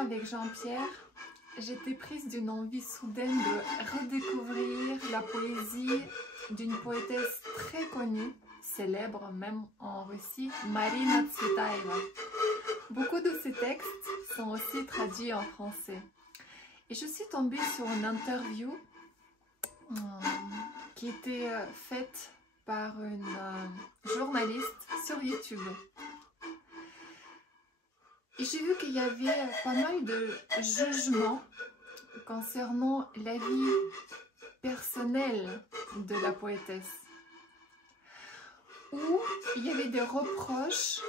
avec Jean-Pierre, j'étais prise d'une envie soudaine de redécouvrir la poésie d'une poétesse très connue, célèbre même en Russie, Marina Tsvetaeva. Beaucoup de ses textes sont aussi traduits en français. Et je suis tombée sur une interview qui était faite par une journaliste sur YouTube. Et j'ai vu qu'il y avait pas mal de jugements concernant la vie personnelle de la poétesse, où il y avait des reproches,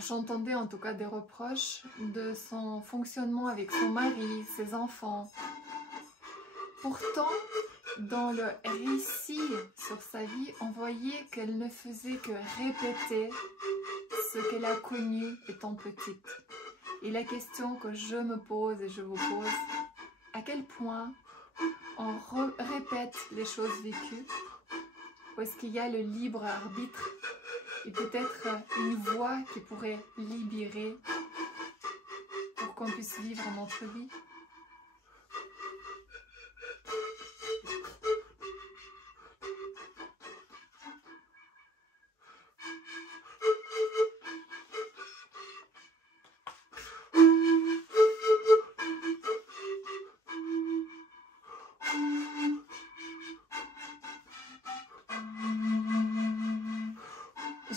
j'entendais en tout cas des reproches de son fonctionnement avec son mari, ses enfants. Pourtant, dans le récit sur sa vie, on voyait qu'elle ne faisait que répéter ce qu'elle a connu étant petite. Et la question que je me pose et je vous pose, à quel point on répète les choses vécues, ou est-ce qu'il y a le libre arbitre et peut-être une voix qui pourrait libérer pour qu'on puisse vivre notre vie?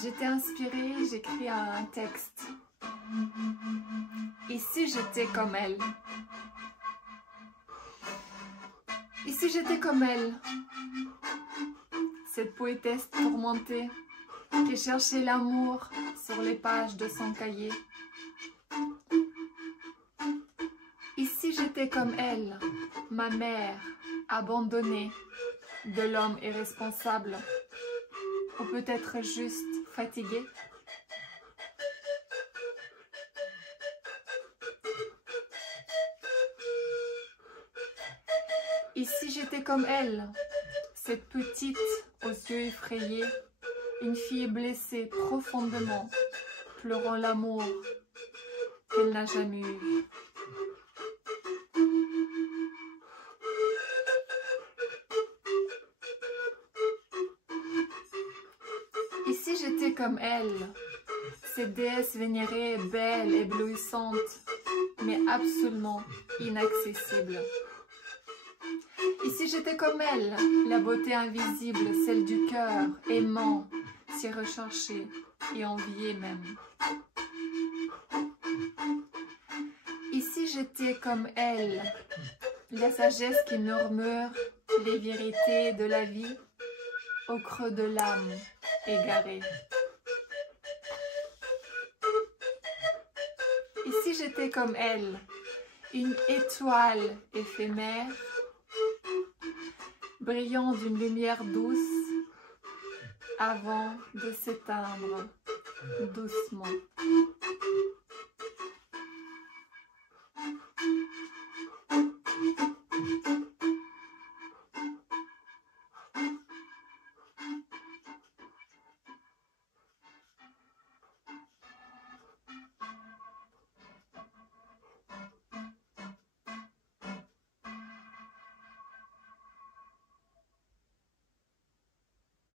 J'étais inspirée, j'écris un texte. Et si j'étais comme elle? Et si j'étais comme elle? Cette poétesse tourmentée qui cherchait l'amour sur les pages de son cahier. Et si j'étais comme elle, ma mère abandonnée de l'homme irresponsable, ou peut-être juste fatiguée? Et si j'étais comme elle, cette petite aux yeux effrayés, une fille blessée profondément, pleurant l'amour qu'elle n'a jamais eu? Et si j'étais comme elle, cette déesse vénérée, belle, éblouissante, mais absolument inaccessible? Et si j'étais comme elle, la beauté invisible, celle du cœur, aimant, si recherché et envié même? Et si j'étais comme elle, la sagesse qui murmure les vérités de la vie au creux de l'âme égarée? Et si j'étais comme elle, une étoile éphémère, brillant d'une lumière douce avant de s'éteindre doucement?